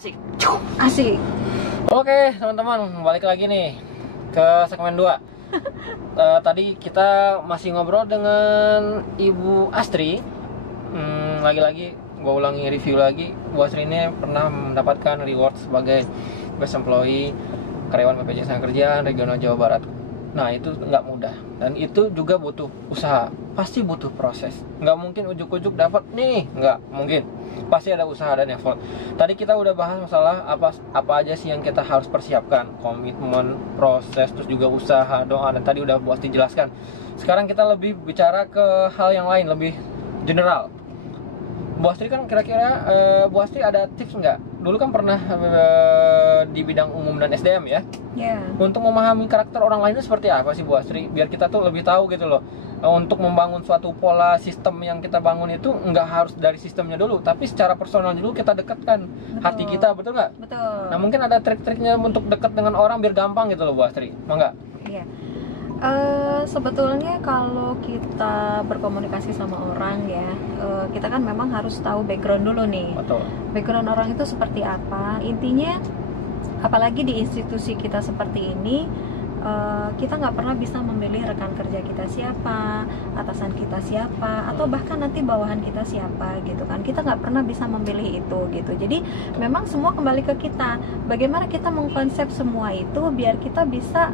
Asik. Asik. Oke, teman-teman, balik lagi nih ke segmen 2. Tadi kita masih ngobrol dengan Ibu Astri. Lagi-lagi gue ulangi review lagi. Bu Astri ini pernah mendapatkan reward sebagai Best Employee karyawan BPJS Ketenagakerjaan Regional Jawa Barat. Nah, itu nggak mudah dan itu juga butuh usaha, pasti butuh proses. Nggak mungkin ujuk-ujuk dapat nih, nggak mungkin. Pasti ada usaha dan effort. Tadi kita udah bahas masalah apa aja sih yang kita harus persiapkan, komitmen, proses, terus juga usaha, doa, dan tadi udah Bu Astri jelaskan. Sekarang kita lebih bicara ke hal yang lain, lebih general. Bu Astri kan kira-kira Bu Astri ada tips nggak? Dulu kan pernah di bidang umum dan SDM ya. Yeah. Untuk memahami karakter orang lain itu seperti apa sih Bu Astri? Biar kita tuh lebih tahu gitu loh. Untuk membangun suatu pola sistem yang kita bangun itu nggak harus dari sistemnya dulu, tapi secara personal dulu kita dekatkan hati kita, betul nggak? Betul. Nah, mungkin ada trik-triknya untuk dekat dengan orang biar gampang gitu loh Bu Astri, mau nggak? Iya. Sebetulnya kalau kita berkomunikasi sama orang ya, kita kan memang harus tahu background dulu nih. Betul. Background orang itu seperti apa? Intinya, apalagi di institusi kita seperti ini, kita nggak pernah bisa memilih rekan kerja kita siapa, atasan kita siapa, atau bahkan nanti bawahan kita siapa gitu kan. Kita nggak pernah bisa memilih itu gitu. Jadi memang semua kembali ke kita. Bagaimana kita mengkonsep semua itu biar kita bisa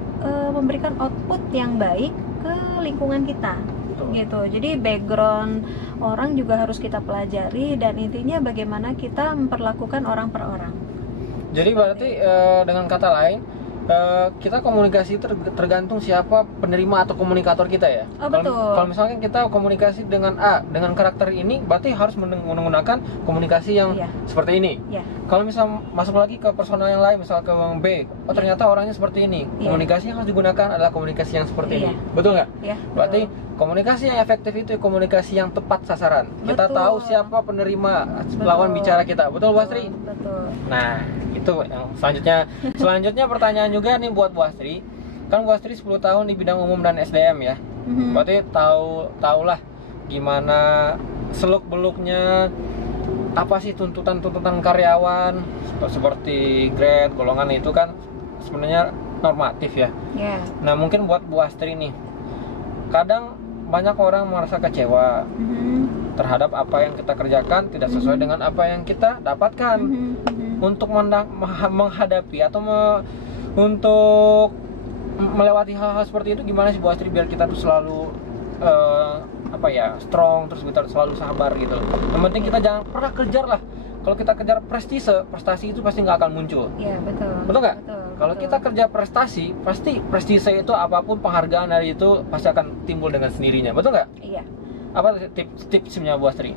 memberikan output yang baik ke lingkungan kita gitu. Jadi background orang juga harus kita pelajari, dan intinya bagaimana kita memperlakukan orang per orang. Jadi berarti dengan kata lain, kita komunikasi itu tergantung siapa penerima atau komunikator kita ya. Oh, betul. Kalau misalnya kita komunikasi dengan A, dengan karakter ini, berarti harus menggunakan komunikasi yang seperti ini. Kalau misal masuk lagi ke personal yang lain, misal ke B, ternyata orangnya seperti ini, komunikasi yang harus digunakan adalah komunikasi yang seperti ini. Betul nggak? Berarti komunikasi yang efektif itu komunikasi yang tepat sasaran. Kita tahu siapa penerima lawan bicara kita. Betul Bu Astri? Betul. Nah, itu yang selanjutnya pertanyaan juga nih buat Bu Astri. Kan Bu Astri 10 tahun di bidang umum dan SDM ya. Berarti tahulah gimana seluk-beluknya, apa sih tuntutan karyawan seperti grade, golongan itu kan sebenarnya normatif ya. Nah, mungkin buat Bu Astri nih, kadang banyak orang merasa kecewa terhadap apa yang kita kerjakan tidak sesuai dengan apa yang kita dapatkan. Untuk menghadapi atau untuk melewati hal-hal seperti itu, gimana sih Bu Astri biar kita tuh selalu strong, terus kita selalu sabar gitu. Yang penting kita jangan pernah kejar lah. Kalau kita kejar prestasi itu pasti nggak akan muncul. Iya, betul. Betul nggak? Kalau kita kerja prestasi, pasti prestise itu apapun penghargaan dari itu pasti akan timbul dengan sendirinya. Betul nggak? Iya. Apa tipsnya Bu Astri?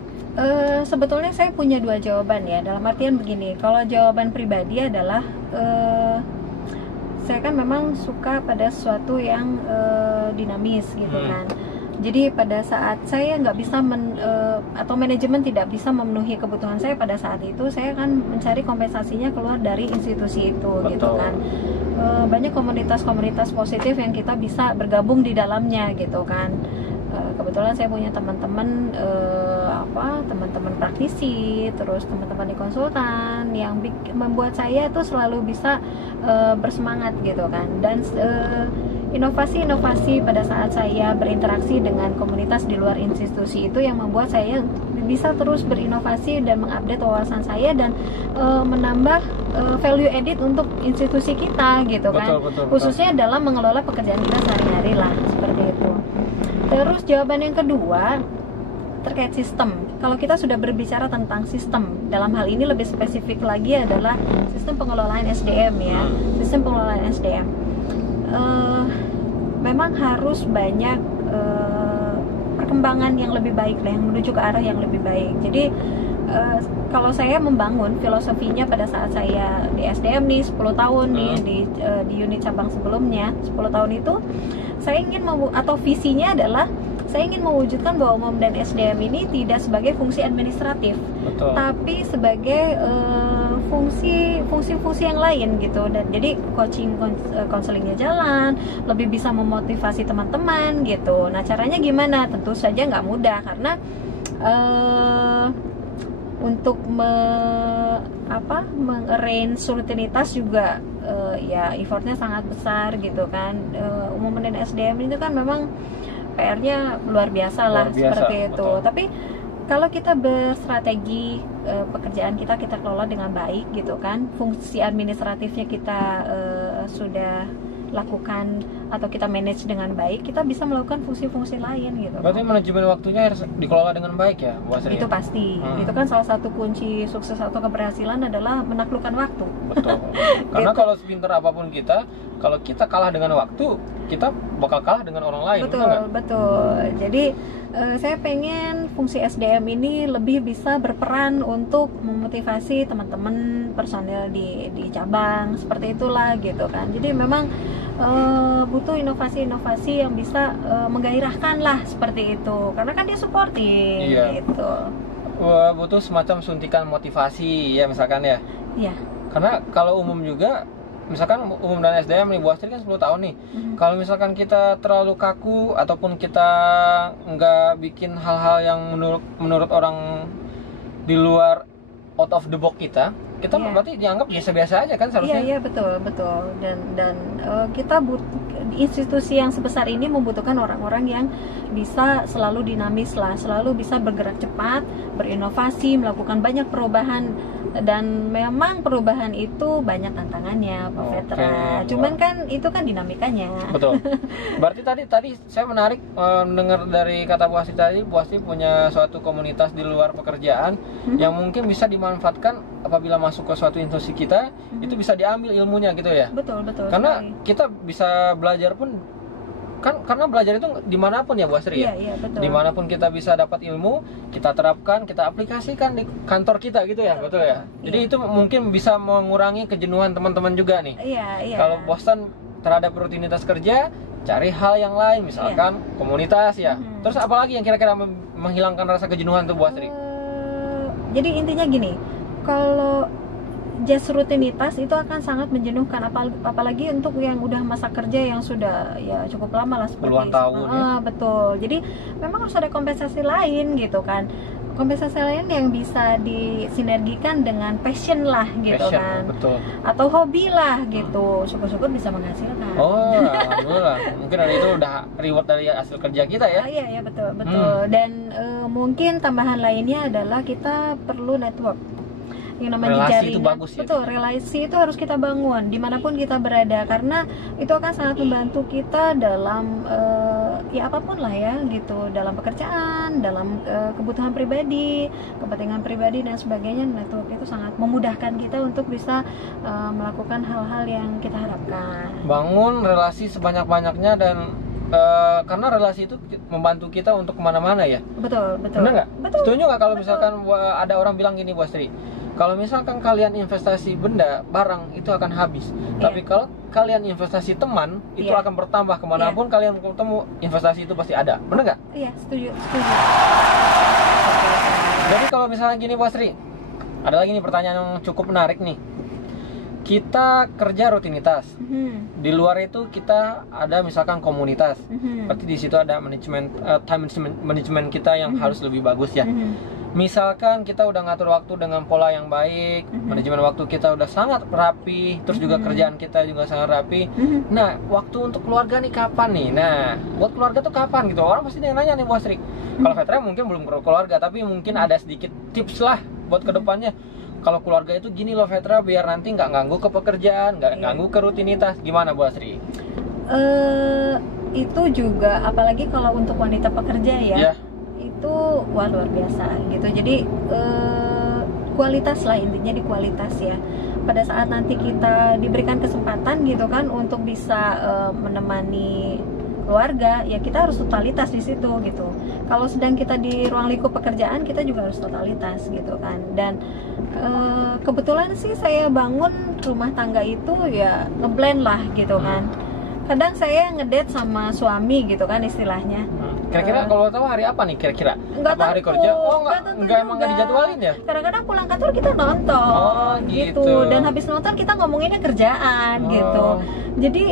Sebetulnya saya punya dua jawaban ya. Dalam artian begini, kalau jawaban pribadi adalah saya kan memang suka pada sesuatu yang dinamis gitu kan. Jadi pada saat saya nggak bisa atau manajemen tidak bisa memenuhi kebutuhan saya pada saat itu, saya akan mencari kompensasinya keluar dari institusi itu. Betul. Gitu kan. Banyak komunitas-komunitas positif yang kita bisa bergabung di dalamnya gitu kan. Kebetulan saya punya teman-teman teman-teman praktisi, terus teman-teman di konsultan yang membuat saya itu selalu bisa bersemangat gitu kan. Dan inovasi-inovasi pada saat saya berinteraksi dengan komunitas di luar institusi itu yang membuat saya bisa terus berinovasi dan mengupdate wawasan saya dan menambah value added untuk institusi kita gitu kan. Betul. Khususnya dalam mengelola pekerjaan kita sehari-hari lah, seperti itu. Terus jawaban yang kedua terkait sistem. Kalau kita sudah berbicara tentang sistem, dalam hal ini lebih spesifik lagi adalah sistem pengelolaan SDM ya. Sistem pengelolaan SDM. Memang harus banyak perkembangan yang lebih baik lah, yang menuju ke arah yang lebih baik. Jadi kalau saya membangun filosofinya pada saat saya di SDM nih 10 tahun nih di unit cabang sebelumnya 10 tahun itu, saya ingin atau visinya adalah saya ingin mewujudkan bahwa umum dan SDM ini tidak sebagai fungsi administratif, tapi sebagai fungsi-fungsi yang lain gitu. Dan jadi konselingnya jalan, lebih bisa memotivasi teman-teman gitu. Nah, caranya gimana? Tentu saja nggak mudah karena untuk mengarrange rutinitas juga ya effortnya sangat besar gitu kan. Manajemen SDM itu kan memang PR-nya luar biasa lah, seperti itu. Betul. Tapi kalau kita berstrategi, pekerjaan kita kelola dengan baik gitu kan, fungsi administratifnya kita sudah lakukan atau kita manage dengan baik, kita bisa melakukan fungsi-fungsi lain gitu. Berarti manajemen waktunya harus dikelola dengan baik ya, Bu Asri? Itu pasti. Itu kan salah satu kunci sukses atau keberhasilan adalah menaklukkan waktu. Betul. Karena kalau sepintar apapun kita, kalau kita kalah dengan waktu, kita bakal kalah dengan orang lain. Betul. Jadi saya pengen fungsi SDM ini lebih bisa berperan untuk memotivasi teman-teman personel di cabang, seperti itulah gitu kan. Jadi memang butuh inovasi-inovasi yang bisa menggairahkan lah, seperti itu. Karena kan dia supporting gitu. Butuh semacam suntikan motivasi ya, misalkan ya. Iya. Karena kalau umum juga, misalkan umum dan SDM nih, Bu Astri kan 10 tahun nih. Kalau misalkan kita terlalu kaku ataupun kita nggak bikin hal-hal yang menurut orang di luar out of the box kita berarti dianggap biasa-biasa aja kan seharusnya. Iya, betul. Dan kita institusi yang sebesar ini membutuhkan orang-orang yang bisa selalu dinamis lah, selalu bisa bergerak cepat, berinovasi, melakukan banyak perubahan. Dan memang perubahan itu banyak tantangannya, Pak Petra. Cuman kan itu kan dinamikanya. Betul. Berarti tadi saya menarik mendengar dari kata Bu Astri tadi, Bu Astri punya suatu komunitas di luar pekerjaan yang mungkin bisa dimanfaatkan apabila masuk ke suatu institusi kita, itu bisa diambil ilmunya gitu ya. Betul. Karena kita bisa belajar pun kan, karena belajar itu dimanapun ya Bu Astri ya. Iya, betul. Dimanapun kita bisa dapat ilmu, kita terapkan, kita aplikasikan di kantor kita gitu ya. Betul ya. Jadi itu mungkin bisa mengurangi kejenuhan teman-teman juga nih. Iya. Kalau bosan terhadap rutinitas kerja, cari hal yang lain, misalkan komunitas ya. Terus apalagi yang kira-kira menghilangkan rasa kejenuhan tuh Bu Astri? Jadi intinya gini, kalau just rutinitas itu akan sangat menjenuhkan, apalagi untuk yang udah masa kerja yang sudah ya cukup lama lah, seperti puluhan tahun ya. Betul. Jadi memang harus ada kompensasi lain gitu kan. Kompensasi lain yang bisa disinergikan dengan passion lah gitu kan. Betul. Atau hobi lah gitu. Syukur-syukur bisa menghasilkan. Oh, alhamdulillah. Mungkin itu udah reward dari hasil kerja kita ya. Iya, betul. Dan mungkin tambahan lainnya adalah kita perlu network. Yang namanya relasi jaringan, itu bagus ya. Betul, relasi itu harus kita bangun dimanapun kita berada, karena itu akan sangat membantu kita dalam ya apapun lah ya gitu, dalam pekerjaan, dalam kebutuhan pribadi, kepentingan pribadi dan sebagainya. Network itu sangat memudahkan kita untuk bisa melakukan hal-hal yang kita harapkan. Bangun relasi sebanyak-banyaknya dan karena relasi itu membantu kita untuk kemana-mana ya. Betul. Benar nggak? Betul. Setuju nggak kalau misalkan ada orang bilang gini Bu Astri, kalau misalkan kalian investasi barang itu akan habis. Tapi kalau kalian investasi teman, itu akan bertambah kemanapun kalian ketemu, investasi itu pasti ada. Benar nggak? Iya, setuju. Jadi kalau misalnya gini Bu Astri, ada lagi nih pertanyaan yang cukup menarik nih. Kita kerja rutinitas. Di luar itu kita ada misalkan komunitas. Berarti di situ ada manajemen time management kita yang harus lebih bagus ya. Misalkan kita udah ngatur waktu dengan pola yang baik, manajemen waktu kita udah sangat rapi, terus juga kerjaan kita juga sangat rapi. Nah, waktu untuk keluarga nih kapan nih? Nah, buat keluarga tuh kapan gitu? Orang pasti nanya nih Bu Astri. Kalau Petra mungkin belum berkeluarga, tapi mungkin ada sedikit tips lah buat kedepannya. Kalau keluarga itu gini loh Petra, biar nanti nggak ganggu ke pekerjaan, nggak ganggu ke rutinitas. Gimana Bu Astri? Itu juga apalagi kalau untuk wanita pekerja ya. Itu luar biasa gitu. Jadi kualitas lah, intinya di kualitas ya. Pada saat nanti kita diberikan kesempatan gitu kan untuk bisa menemani keluarga, ya kita harus totalitas di situ gitu. Kalau sedang kita di ruang lingkup pekerjaan, kita juga harus totalitas gitu kan. Dan kebetulan sih saya bangun rumah tangga itu ya ngeblend lah gitu kan. Kadang saya ngedate sama suami gitu kan istilahnya. Kira-kira kalau tahu hari apa nih kira-kira? Nggak Apa hari tentu, kerja? Oh tentu nggak emang nggak juga. dijadwalin ya? Kadang-kadang pulang kantor kita nonton, Oh, gitu. Dan habis nonton kita ngomonginnya kerjaan, Oh. gitu. Jadi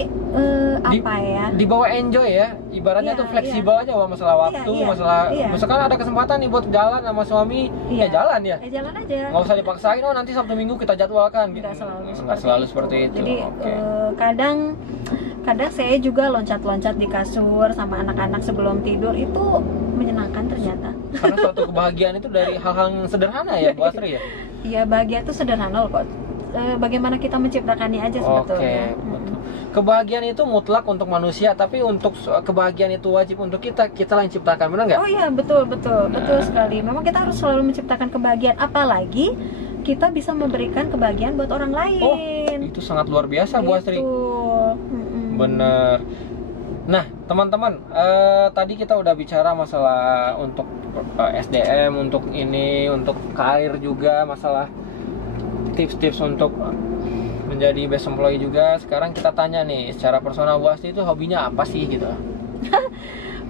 apa ya? Dibawa enjoy ya, ibaratnya Iya, tuh fleksibel aja masalah waktu, Iya, masalah iya. misalkan ada kesempatan nih buat jalan sama suami, Iya. ya jalan ya. Jalan aja. Nggak usah dipaksain, oh nanti Sabtu Minggu kita jadwalkan gitu. Nggak selalu Nggak seperti itu. Jadi Oke. kadang saya juga loncat-loncat di kasur sama anak-anak sebelum tidur, itu menyenangkan ternyata. Karena suatu kebahagiaan itu dari hal-hal yang sederhana ya, Bu Astri ya. Iya, bahagia itu sederhana loh kok. Bagaimana kita menciptakannya aja sebetulnya. Oke, betul. Kebahagiaan itu mutlak untuk manusia, tapi untuk kebahagiaan itu wajib untuk kita lah yang ciptakan, benar nggak? Oh iya, betul sekali. Memang kita harus selalu menciptakan kebahagiaan, apalagi kita bisa memberikan kebahagiaan buat orang lain. Oh, itu sangat luar biasa, Bu Astri. Bener. Nah, teman-teman, tadi kita udah bicara masalah untuk SDM, untuk ini, untuk karir juga, masalah tips-tips untuk menjadi best employee juga. Sekarang kita tanya nih, secara personal Bu Astri itu hobinya apa sih gitu?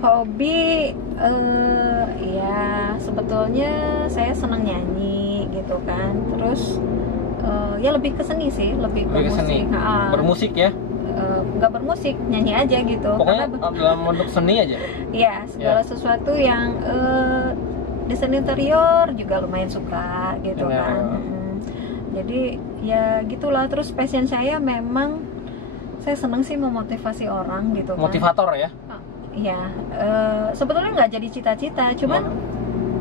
Hobi, ya sebetulnya saya senang nyanyi gitu kan. Terus ya lebih ke seni sih, lebih ke seni. musik. Bermusik ya? Nggak bermusik, nyanyi aja gitu. Pokoknya dalam bentuk seni aja. Iya, segala sesuatu yang desain interior juga lumayan suka gitu kan. Jadi ya gitulah. Terus passion saya memang, saya seneng sih memotivasi orang gitu kan. Motivator ya? Iya, sebetulnya nggak jadi cita-cita, cuman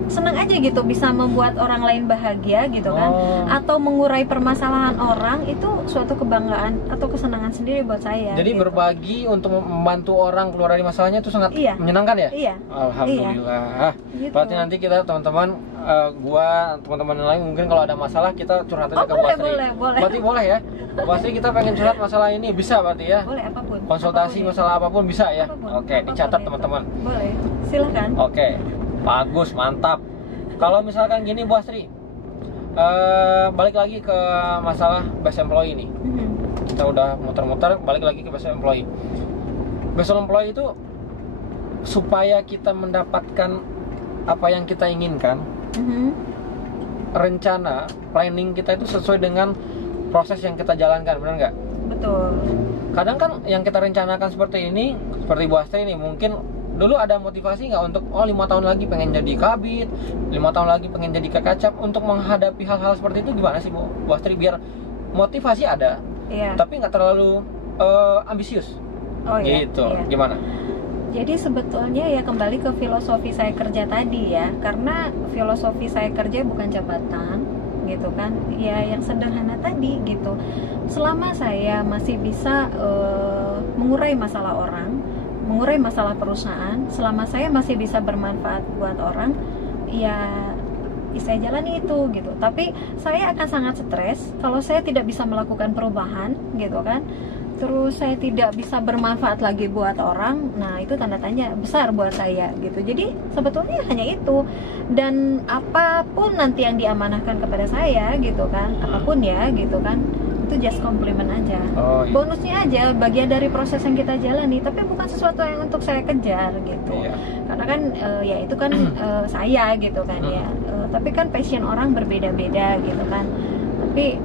seneng aja gitu bisa membuat orang lain bahagia gitu kan, atau mengurai permasalahan orang, itu suatu kebanggaan atau kesenangan sendiri buat saya. Jadi gitu. Berbagi untuk membantu orang keluar dari masalahnya itu sangat menyenangkan ya? Iya. Alhamdulillah. Gitu. Berarti nanti kita teman-teman, teman-teman yang lain mungkin kalau ada masalah kita curhat aja ke Bu Astri. Boleh. Berarti boleh ya? Bu Astri, kita pengen curhat masalah ini, bisa berarti ya? Boleh, apapun. Konsultasi apapun masalah apapun bisa ya? Oke, dicatat boleh. teman-teman. Boleh, silahkan. Oke, bagus, mantap. Kalau misalkan gini Bu Astri, balik lagi ke masalah best employee nih. Kita udah muter-muter, balik lagi ke best employee. Best employee itu supaya kita mendapatkan apa yang kita inginkan, rencana, planning kita itu sesuai dengan proses yang kita jalankan, benar nggak? Betul. Kadang kan yang kita rencanakan seperti ini, seperti Bu Astri ini, mungkin dulu ada motivasi nggak untuk 5 tahun lagi pengen jadi kabit, 5 tahun lagi pengen jadi kekacap. Untuk menghadapi hal-hal seperti itu gimana sih Bu Astri biar motivasi ada, tapi nggak terlalu ambisius? Gitu. Gimana? Jadi sebetulnya ya kembali ke filosofi saya kerja tadi ya, karena filosofi saya kerja bukan jabatan gitu kan, ya yang sederhana tadi gitu. Selama saya masih bisa mengurai masalah orang, mengurai masalah perusahaan, selama saya masih bisa bermanfaat buat orang, ya saya jalani itu gitu. Tapi saya akan sangat stres kalau saya tidak bisa melakukan perubahan gitu kan, terus saya tidak bisa bermanfaat lagi buat orang. Nah itu tanda tanya besar buat saya gitu. Jadi sebetulnya hanya itu, dan apapun nanti yang diamanahkan kepada saya gitu kan, apapun ya gitu kan, itu just compliment aja, bonusnya aja, bagian dari proses yang kita jalani, tapi bukan sesuatu yang untuk saya kejar gitu. Karena kan ya itu kan saya gitu kan ya, tapi kan passion orang berbeda-beda gitu kan. Tapi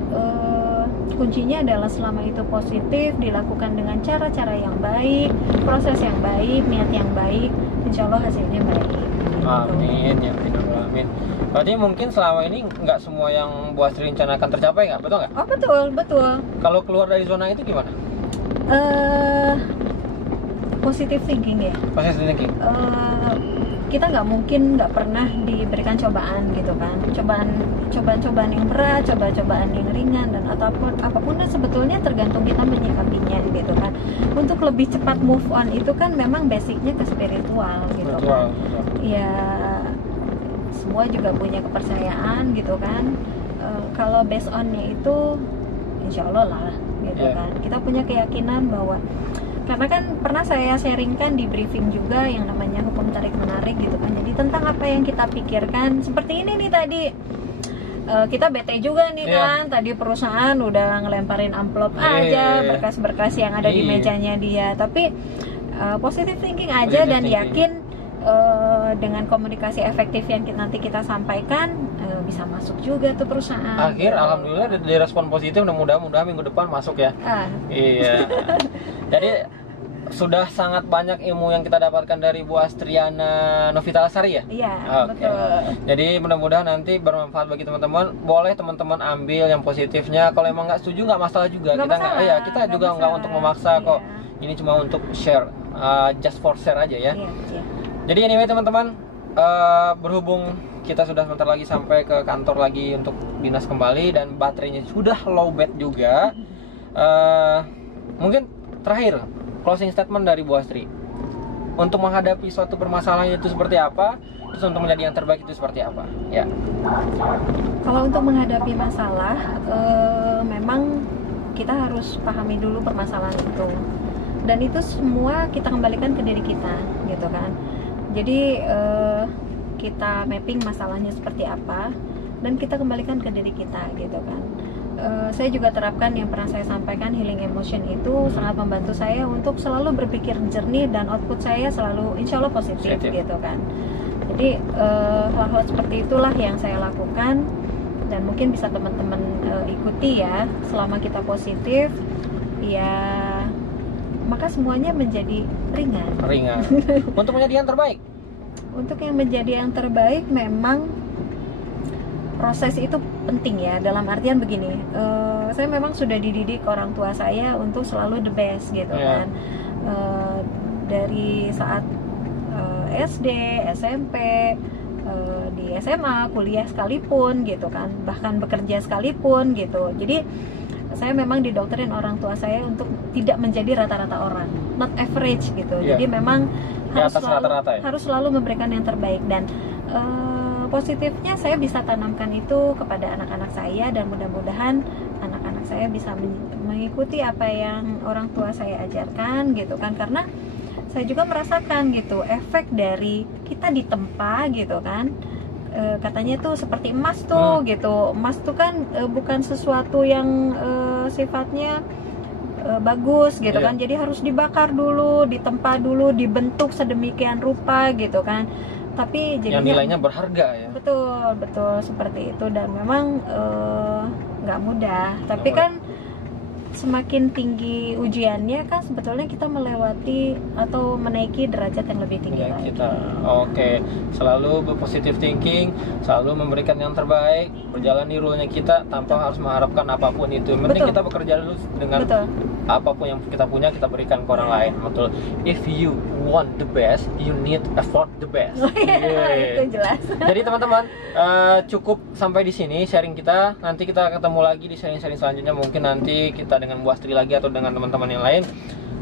kuncinya adalah selama itu positif, dilakukan dengan cara-cara yang baik, proses yang baik, niat yang baik, insya Allah hasilnya baik gitu. Amin ya amin. Berarti mungkin selama ini nggak semua yang Bu Astri rencanakan tercapai, nggak? Betul nggak? Oh betul. Kalau keluar dari zona itu gimana? Positive thinking ya. Positive thinking. Kita nggak mungkin nggak pernah diberikan cobaan gitu kan, cobaan yang berat, cobaan yang ringan, dan apapun dan sebetulnya tergantung kita menyikapinya gitu kan. Untuk lebih cepat move on itu kan memang basicnya ke spiritual gitu kan. Ya semua juga punya kepercayaan gitu kan. Kalau based onnya itu insya Allah lah gitu kan. Kita punya keyakinan bahwa, karena kan pernah saya sharingkan di briefing juga yang namanya hukum tarik menarik gitu kan. Jadi tentang apa yang kita pikirkan, seperti ini nih tadi, kita bete juga nih kan, tadi perusahaan udah ngelemparin amplop aja berkas-berkas yang ada di mejanya dia, tapi positive thinking aja dan yakin dengan komunikasi efektif yang nanti kita sampaikan, bisa masuk juga tuh perusahaan. Alhamdulillah direspon positif, mudah-mudahan minggu depan masuk ya. Iya. Jadi sudah sangat banyak ilmu yang kita dapatkan dari Bu Astriana Novitalasari ya? Iya, betul. Jadi mudah-mudahan nanti bermanfaat bagi teman-teman. Boleh teman-teman ambil yang positifnya. Kalau emang nggak setuju nggak masalah juga. Kita juga nggak untuk memaksa kok. Ini cuma untuk share, just for share aja ya. Iya. Jadi anyway teman-teman, berhubung kita sudah sebentar lagi sampai ke kantor lagi untuk dinas kembali dan baterainya sudah low bat juga. Mungkin terakhir closing statement dari Bu Astri untuk menghadapi suatu permasalahan itu seperti apa, terus untuk menjadi yang terbaik itu seperti apa ya. Kalau untuk menghadapi masalah, memang kita harus pahami dulu permasalahan itu, dan itu semua kita kembalikan ke diri kita gitu kan. Jadi kita mapping masalahnya seperti apa dan kita kembalikan ke diri kita gitu kan. Saya juga terapkan yang pernah saya sampaikan, healing emotion itu sangat membantu saya untuk selalu berpikir jernih dan output saya selalu insya Allah positif gitu kan. Jadi hal-hal seperti itulah yang saya lakukan dan mungkin bisa teman-teman ikuti ya. Selama kita positif ya, maka semuanya menjadi ringan. Untuk menjadi yang terbaik, untuk yang menjadi yang terbaik memang proses itu penting ya, dalam artian begini, saya memang sudah dididik orang tua saya untuk selalu the best gitu kan. Dari saat SD, SMP, di SMA, kuliah sekalipun gitu kan, bahkan bekerja sekalipun gitu. Jadi saya memang didoktrin orang tua saya untuk tidak menjadi rata-rata orang, not average gitu. Jadi memang harus selalu memberikan yang terbaik, dan positifnya saya bisa tanamkan itu kepada anak-anak saya, dan mudah-mudahan anak-anak saya bisa mengikuti apa yang orang tua saya ajarkan gitu kan. Karena saya juga merasakan gitu efek dari kita ditempa gitu kan. Katanya tuh seperti emas tuh gitu. Emas tuh kan bukan sesuatu yang sifatnya bagus gitu kan. Jadi harus dibakar dulu, ditempa dulu, dibentuk sedemikian rupa gitu kan. Tapi jadinya yang nilainya berharga ya. Betul seperti itu, dan memang nggak mudah. Tapi kan semakin tinggi ujiannya kan sebetulnya kita melewati atau menaiki derajat yang lebih tinggi lagi. Selalu berpositif thinking, selalu memberikan yang terbaik, berjalan di rule-nya kita tanpa harus mengharapkan apapun itu. Mending kita bekerja dulu dengan apapun yang kita punya, kita berikan ke orang lain. Betul. If you want the best, you need afford the best. Itu jelas. Jadi teman-teman, cukup sampai di sini sharing kita. Nanti kita ketemu lagi di sharing-sharing selanjutnya. Mungkin nanti kita dengan Bu Astri lagi atau dengan teman-teman yang lain.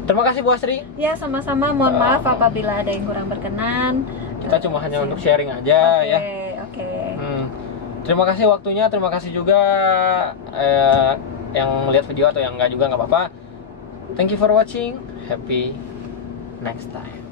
Terima kasih Bu Astri. Ya, sama-sama. Mohon maaf apabila ada yang kurang berkenan. Kita cuma hanya untuk sharing aja ya. Terima kasih waktunya. Terima kasih juga yang lihat video atau yang enggak juga nggak apa-apa. Thank you for watching. Happy next time.